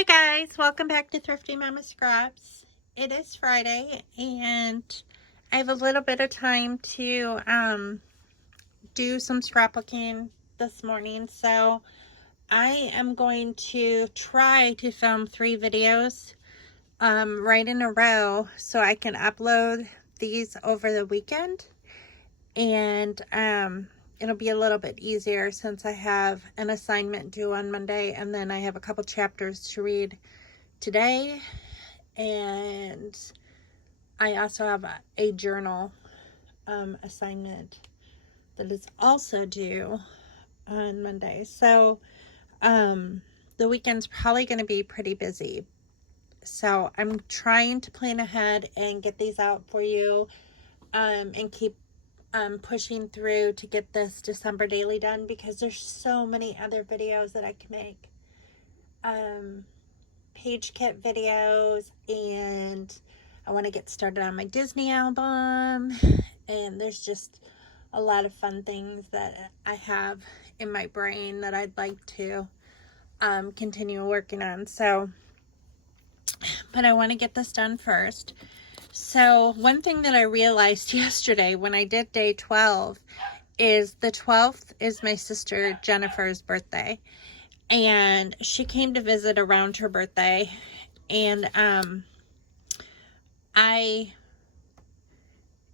Hi guys, welcome back to Thrifty Mama Scraps. It is Friday and I have a little bit of time to do some scrapbooking this morning. So I am going to try to film 3 videos right in a row so I can upload these over the weekend. And it'll be a little bit easier since I have an assignment due on Monday and then I have a couple chapters to read today, and I also have a journal assignment that is also due on Monday. So the weekend's probably going to be pretty busy. So I'm trying to plan ahead and get these out for you and keep pushing through to get this December daily done because there's so many other videos that I can make. Page kit videos, and I want to get started on my Disney album, and there's just a lot of fun things that I have in my brain that I'd like to continue working on. So, but I want to get this done first. So one thing that I realized yesterday when I did day 12 is the 12th is my sister Jennifer's birthday. And she came to visit around her birthday, and I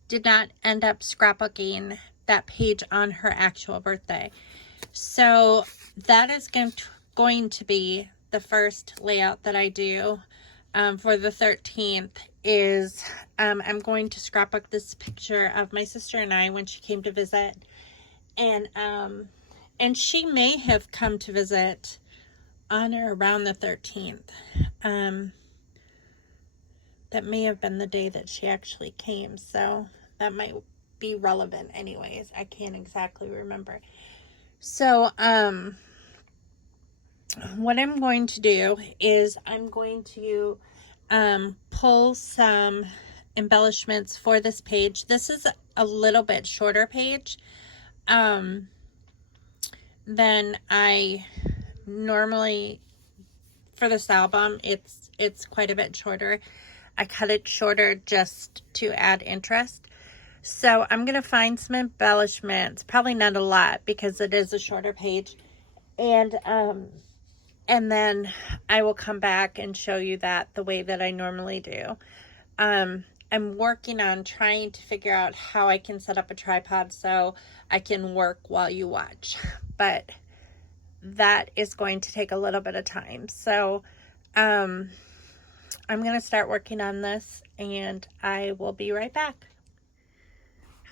did not end up scrapbooking that page on her actual birthday. So that is going to be the first layout that I do for the 13th is I'm going to scrapbook this picture of my sister and I when she came to visit. And she may have come to visit on or around the 13th. That may have been the day that she actually came. So that might be relevant anyways. I can't exactly remember. So, what I'm going to do is I'm going to pull some embellishments for this page. This is a little bit shorter page than I normally for this album. It's quite a bit shorter. I cut it shorter just to add interest. So I'm going to find some embellishments, probably not a lot because it is a shorter page. And then I will come back and show you that the way that I normally do. I'm working on trying to figure out how I can set up a tripod so I can work while you watch. But that is going to take a little bit of time. So I'm going to start working on this and I will be right back.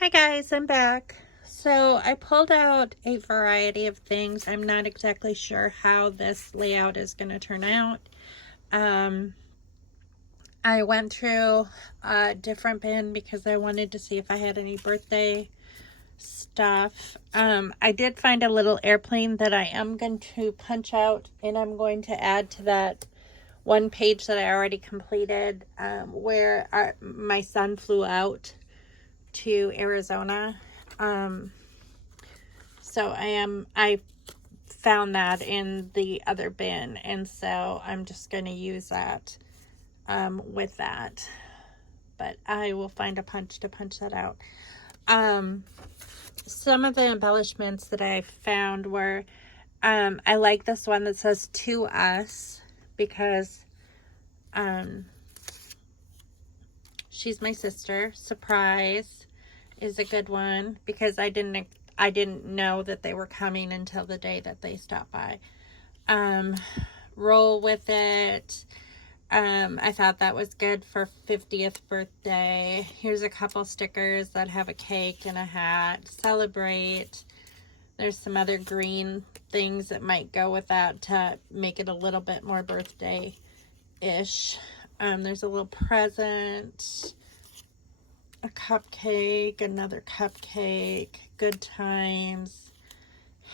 Hi guys, I'm back. So I pulled out a variety of things. I'm not exactly sure how this layout is going to turn out. I went through a different bin because I wanted to see if I had any birthday stuff. I did find a little airplane that I am going to punch out, and I'm going to add to that one page that I already completed where my son flew out to Arizona. So I found that in the other bin, and so I'm just going to use that with that. But I will find a punch to punch that out. Some of the embellishments that I found were, I like this one that says "To Us" because she's my sister. Surprise is a good one because I didn't know that they were coming until the day that they stopped by. Roll with it. I thought that was good for 50th birthday. Here's a couple stickers that have a cake and a hat. Celebrate. There's some other green things that might go with that to make it a little bit more birthday-ish. There's a little present. A cupcake. Another cupcake. Good times.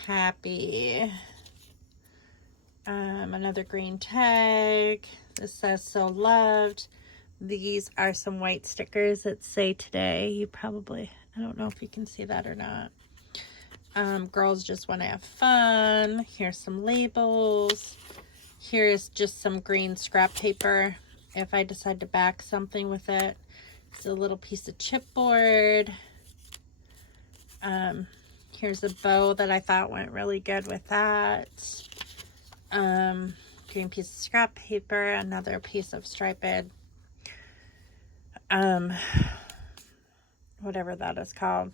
Happy. Another green tag. This says "So loved." These are some white stickers that say "Today." I don't know if you can see that or not. Girls just want to have fun. Here's some labels. Here is just some green scrap paper if I decide to back something with it. It's a little piece of chipboard. Here's a bow that I thought went really good with that. Green piece of scrap paper, another piece of striped, whatever that is called.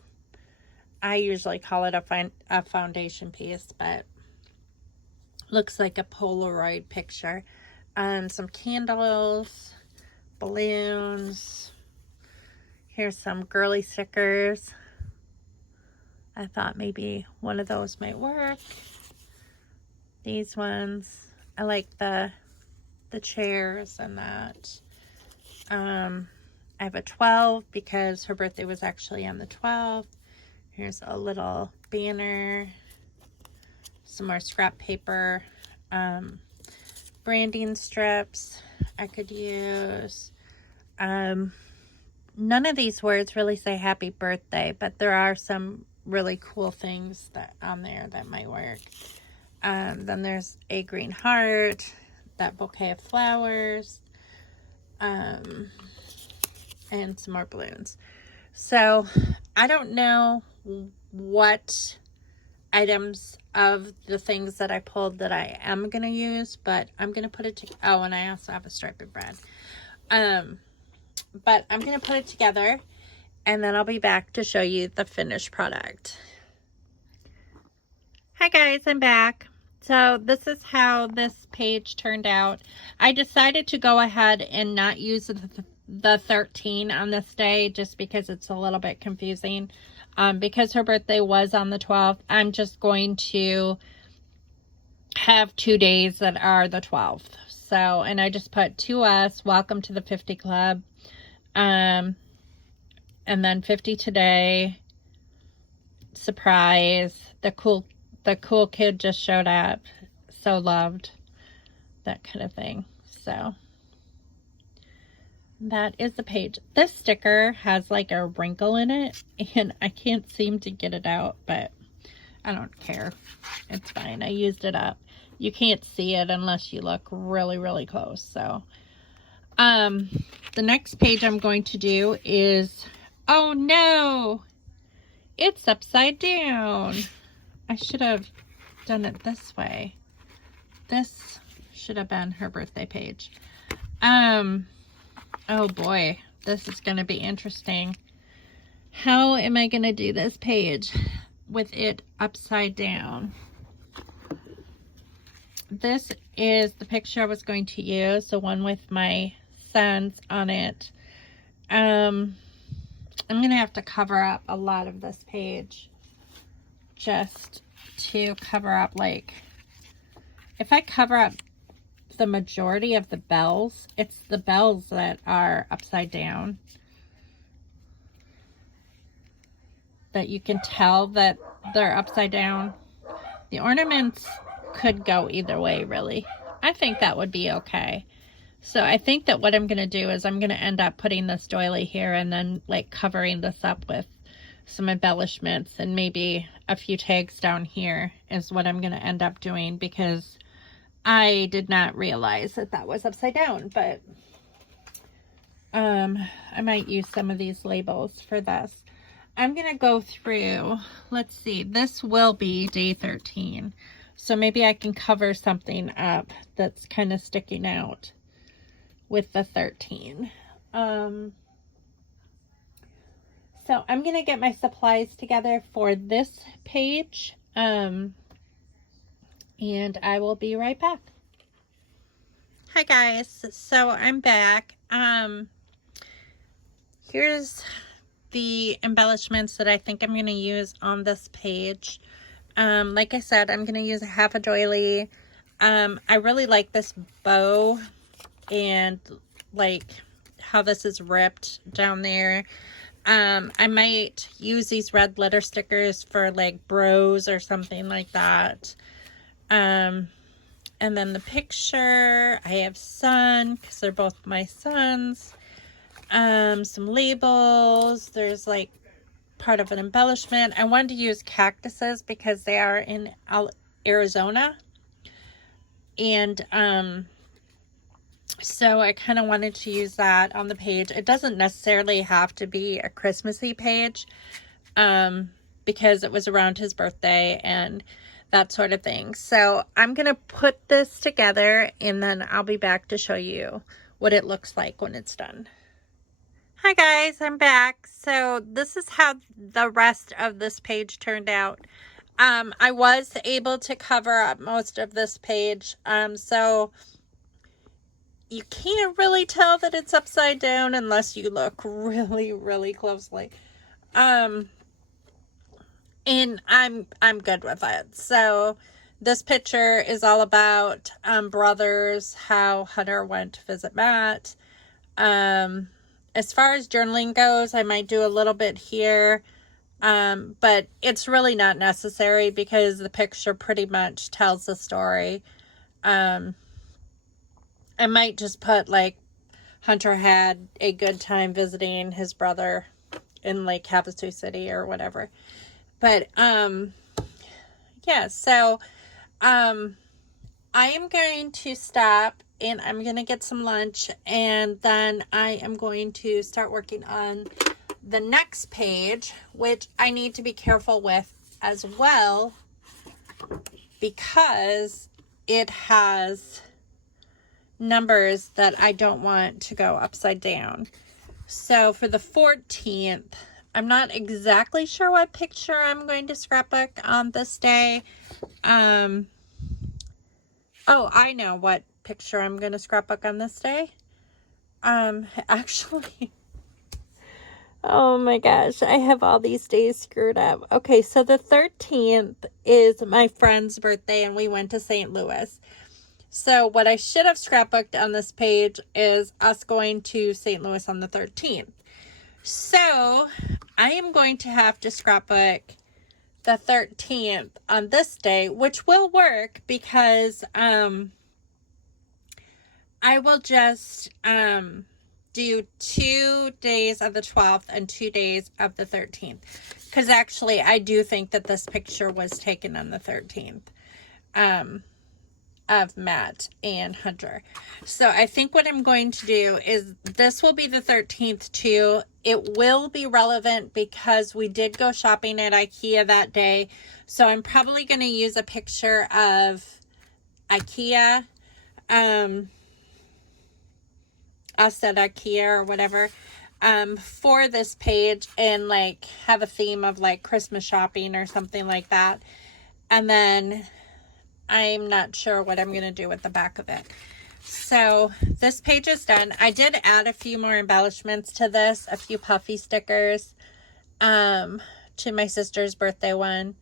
I usually call it a foundation piece, but looks like a Polaroid picture. Some candles, balloons. Here's some girly stickers. I thought maybe one of those might work. These ones. I like the chairs and that. I have a 12 because her birthday was actually on the 12th. Here's a little banner. Some more scrap paper. Branding strips I could use. None of these words really say happy birthday, but there are some really cool things that on there that might work. Then there's a green heart, that bouquet of flowers, and some more balloons. So I don't know what items of the things that I pulled that I am going to use, but I'm going to put it oh, and I also have a striped bread. But I'm going to put it together, and then I'll be back to show you the finished product. Hi guys, I'm back. So this is how this page turned out. I decided to go ahead and not use the 13 on this day just because it's a little bit confusing. Because her birthday was on the 12th, I'm just going to have 2 days that are the 12th. So, and I just put to us, welcome to the 50 Club. And then 50 today, surprise, the cool kid just showed up, so loved, that kind of thing. So that is the page. This sticker has like a wrinkle in it, and I can't seem to get it out, but I don't care. It's fine. I used it up. You can't see it unless you look really, really close. So the next page I'm going to do is, oh no, it's upside down. I should have done it this way. This should have been her birthday page. Oh boy, this is going to be interesting. How am I going to do this page with it upside down? This is the picture I was going to use, the one with my sons on it. I'm going to have to cover up a lot of this page just to cover up, like, if I cover up the majority of the bells, it's the bells that are upside down that you can tell that they're upside down. The ornaments could go either way, really. I think that would be okay. So I think that what I'm going to do is I'm going to end up putting this doily here and then like covering this up with some embellishments and maybe a few tags down here is what I'm going to end up doing, because I did not realize that that was upside down. But I might use some of these labels for this. I'm going to go through, let's see, this will be day 13. So maybe I can cover something up that's kind of sticking out with the 13. So I'm going to get my supplies together for this page. And I will be right back. Hi guys, so I'm back. Here's the embellishments that I think I'm going to use on this page. Like I said, I'm going to use a half a doily. I really like this bow and like how this is ripped down there. I might use these red glitter stickers for like bros or something like that. And then the picture, I have sun because they're both my sons. Some labels. There's like part of an embellishment. I wanted to use cactuses because they are in Arizona. And so I kind of wanted to use that on the page. It doesn't necessarily have to be a Christmassy page, because it was around his birthday and that sort of thing. So I'm going to put this together and then I'll be back to show you what it looks like when it's done. Hi guys, I'm back. So this is how the rest of this page turned out. I was able to cover up most of this page. So you can't really tell that it's upside down unless you look really, really closely. And I'm good with it. So this picture is all about brothers, how Hunter went to visit Matt. As far as journaling goes, I might do a little bit here, but it's really not necessary because the picture pretty much tells the story. I might just put like Hunter had a good time visiting his brother in like Havasu City or whatever. But yeah, so I am going to stop and I'm going to get some lunch, and then I am going to start working on the next page, which I need to be careful with as well because it has numbers that I don't want to go upside down. So for the 14th, I'm not exactly sure what picture I'm going to scrapbook on this day. Oh, I know what picture I'm going to scrapbook on this day. Actually, oh my gosh, I have all these days screwed up. Okay, so the 13th is my friend's birthday and we went to St. Louis. So what I should have scrapbooked on this page is us going to St. Louis on the 13th. So I am going to have to scrapbook the 13th on this day, which will work because I will just do 2 days of the 12th and 2 days of the 13th. Because actually, I do think that this picture was taken on the 13th of Matt and Hunter. So I think what I'm going to do is this will be the 13th too. It will be relevant because we did go shopping at IKEA that day. So I'm probably going to use a picture of IKEA. Us at IKEA or whatever, for this page and like have a theme of like Christmas shopping or something like that. And then I'm not sure what I'm going to do with the back of it. So this page is done. I did add a few more embellishments to this, a few puffy stickers, to my sister's birthday one,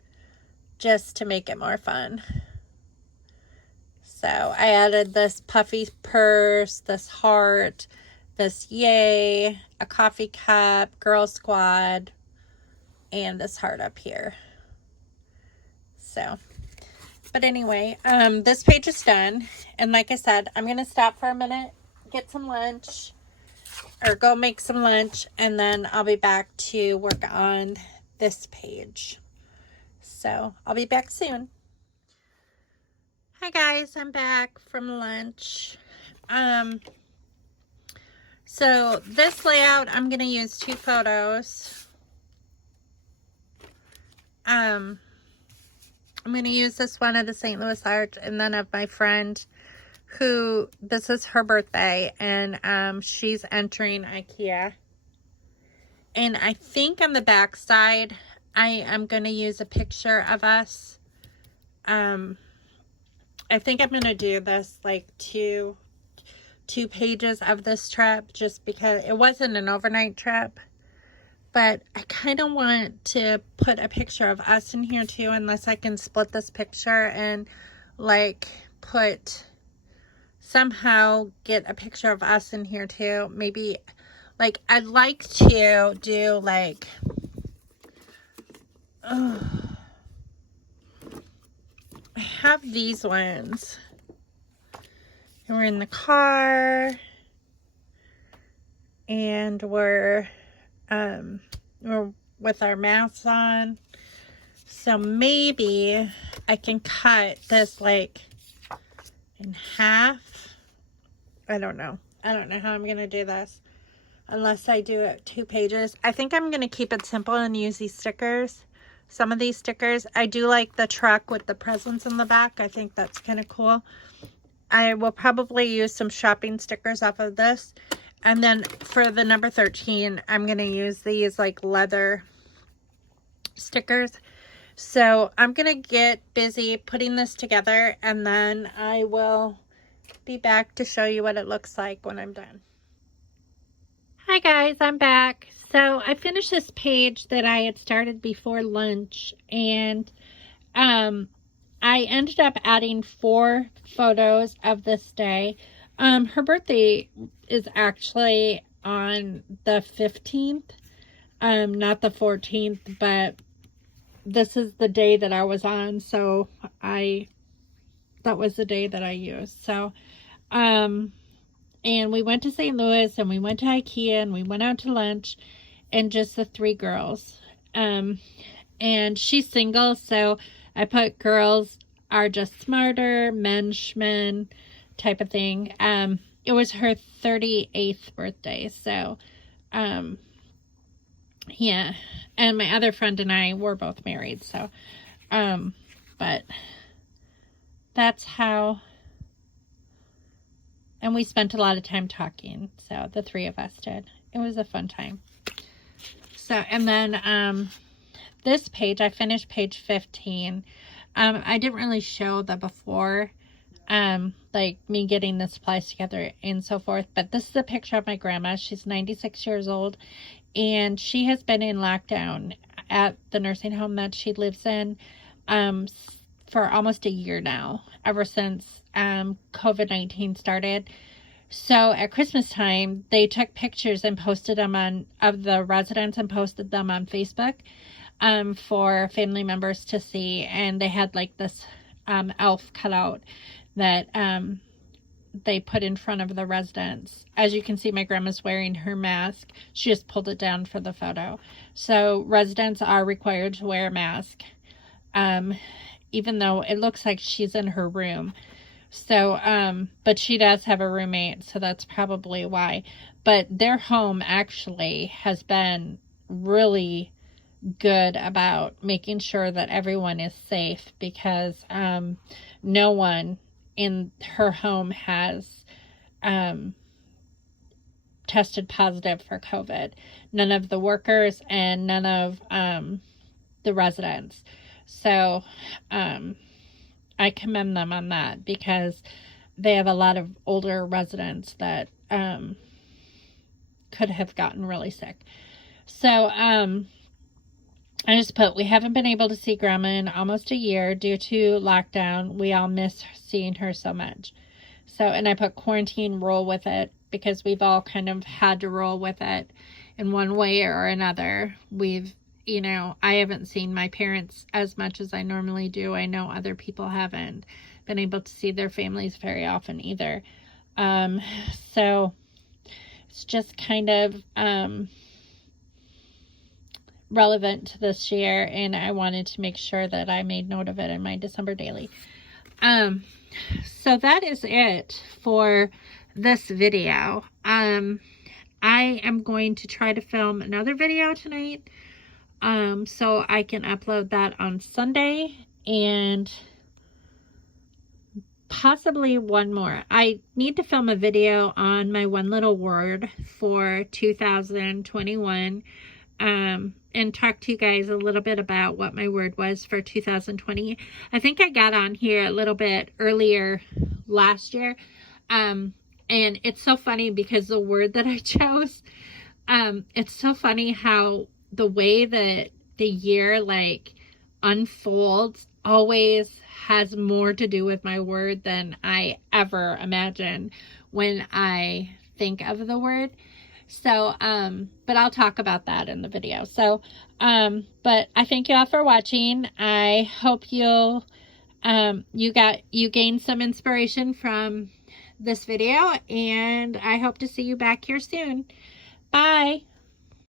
just to make it more fun. So I added this puffy purse, this heart, this yay, a coffee cup, girl squad, and this heart up here. So, but anyway, this page is done. And like I said, I'm going to stop for a minute, get some lunch, or go make some lunch, and then I'll be back to work on this page. So I'll be back soon. Hi guys, I'm back from lunch. So this layout, I'm going to use 2 photos. I'm going to use this one of the St. Louis Arch and then of my friend who, this is her birthday, and she's entering IKEA. And I think on the back side, I am going to use a picture of us. I think I'm going to do this like two pages of this trip just because it wasn't an overnight trip. But I kind of want to put a picture of us in here too, unless I can split this picture and like somehow get a picture of us in here too. Maybe like I'd like to do like, I have these ones. And we're in the car. And we're with our masks on. So maybe I can cut this like in half. I don't know. I don't know how I'm going to do this unless I do it 2 pages. I think I'm going to keep it simple and use these stickers. Some of these stickers, I do like the truck with the presents in the back. I think that's kind of cool. I will probably use some shopping stickers off of this. And then for the number 13, I'm going to use these like leather stickers. So I'm going to get busy putting this together, and then I will be back to show you what it looks like when I'm done. Hi guys, I'm back. So I finished this page that I had started before lunch, and I ended up adding 4 photos of this day. Her birthday is actually on the 15th, not the 14th, but this is the day that I was on, so that was the day that I used. So, and we went to St. Louis, and we went to IKEA, and we went out to lunch, and just the 3 girls. And she's single, so I put girls are just smarter, men type of thing. It was her 38th birthday, so, yeah. And my other friend and I were both married, so, but that's how, and we spent a lot of time talking, so the 3 of us did. It was a fun time. So, and then, this page, I finished page 15. I didn't really show the before, like me getting the supplies together and so forth, but this is a picture of my grandma. She's 96 years old, and she has been in lockdown at the nursing home that she lives in, for almost a year now, ever since, COVID-19 started. So at Christmas time, they took pictures and posted them of the residents and posted them on Facebook, for family members to see. And they had like this, elf cutout that, they put in front of the residents. As you can see, my grandma's wearing her mask. She just pulled it down for the photo. So residents are required to wear a mask, even though it looks like she's in her room. So, but she does have a roommate, so that's probably why. But their home actually has been really good about making sure that everyone is safe, because no one in her home has tested positive for COVID. None of the workers and none of the residents. So I commend them on that, because they have a lot of older residents that could have gotten really sick. So I just put, we haven't been able to see Grandma in almost a year due to lockdown. We all miss seeing her so much. So, and I put quarantine, roll with it, because we've all kind of had to roll with it in one way or another. We've, you know, I haven't seen my parents as much as I normally do. I know other people haven't been able to see their families very often either. So it's just kind of, relevant to this year, and I wanted to make sure that I made note of it in my December daily. So that is it for this video. I am going to try to film another video tonight, so I can upload that on Sunday, and possibly one more. I need to film a video on my one little word for 2021, and talk to you guys a little bit about what my word was for 2020. I think I got on here a little bit earlier last year, and it's so funny because the word that I chose, it's so funny how the way that the year like unfolds always has more to do with my word than I ever imagine when I think of the word. So, but I'll talk about that in the video. So, but I thank you all for watching. I hope you gained some inspiration from this video, and I hope to see you back here soon. Bye.